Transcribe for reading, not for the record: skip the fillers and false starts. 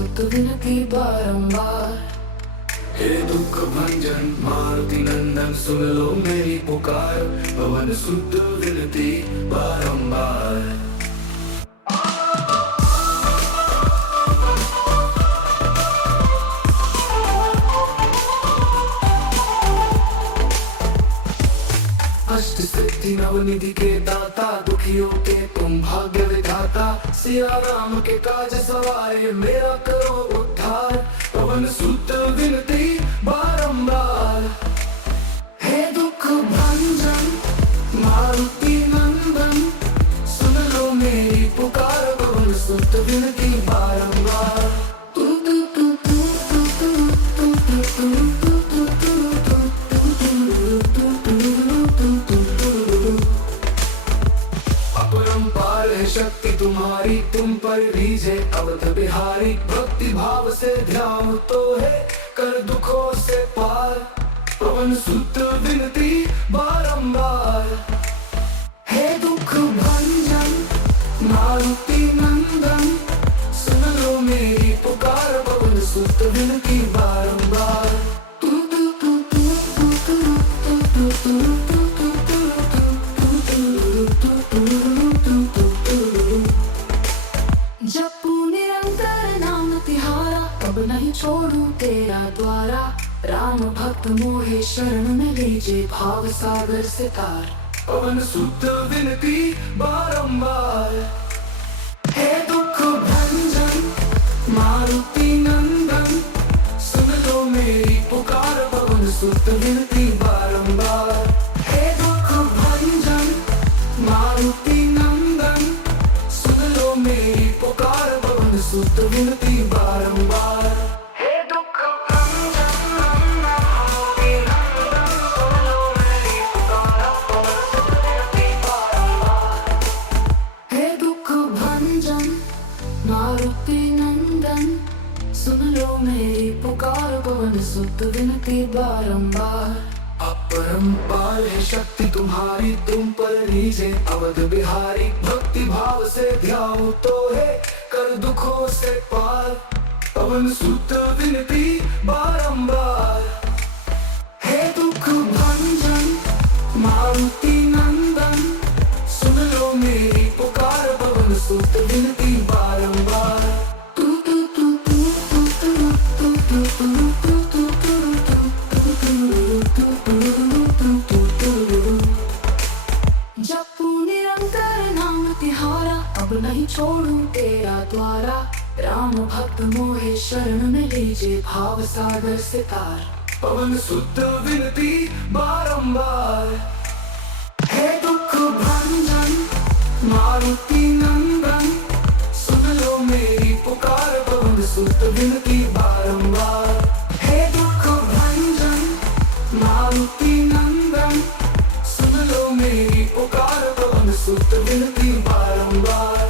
सुत विनती बारंबार। हे दुख भंजन मारुति नंदन सुन लो मेरी पुकार, पवन सुत विनती बारंबार। अष्ट सिद्धि नवनिधि के दाता, दुखियों के तुम भाग्य विधाता। सिया राम के काज सवारे मेरा करो उद्धार, पवन सुत विनती बारंबार। हे दुख भंजन मारुति नंदन सुन लो मेरी पुकार, पवन सुत विनती बारंबार। अपरंपार है शक्ति तुम्हारी, तुम पर रीझे अवध बिहारी। भक्ति भाव से ध्यान तो है कर दुखों से पार, पवन सुत विनती बारंबार। हे दुख भंजन मारुति नंदन सुन लो मेरी पुकार, पवन सुत विनती बारंबार। जपू निरंतर नाम तिहारा, अब नहीं छोड़ू तेरा द्वारा। राम भक्त मोहे शरण में लीजे, भाव सागर से तार, पवन सुत विनती बारंबार। हे दुख भंजन मारुति नंदन सुन लो मेरी पुकार, पवन सुत विनती बारंबार। हे दुख भंजन मारुति नंदन सुन लो मेरी पुकार, पवन सुत विनती बारंबार। हे दुख भंजन मारुति नंदन सुन लो मेरी पुकार, पवन सुत विनती बारंबार। हे दुख भंजन मारुति नंदन सुन लो मेरी पुकार, पवन सुत विनती बारंबार। अपरंपार है शक्ति तुम्हारी, तुम पर रीझे अवध बिहारी। भक्ति भाव से ध्यान तो है कर दुखों से पार, पवन सुत विनती बारंबार। हे दुख भंजन मारुति नंदन सुन लो मेरी पुकार, पवन सुत विनती बारंबार। जपू निरंतर नाम तिहारा, अब नहीं छोड़ू तेरा द्वारा। राम भक्त मोहे शरण में लीजे, भाव सागर से तार, पवन सुत विनती बारंबार। हे दुख भंजन मारुति नंदन सुन लो मेरी पुकार, पवन सुत विनती बारंबार। हे दुख भंजन मारुति नंदन सुन लो मेरी पुकार, पवन सुत विनती बारंबार।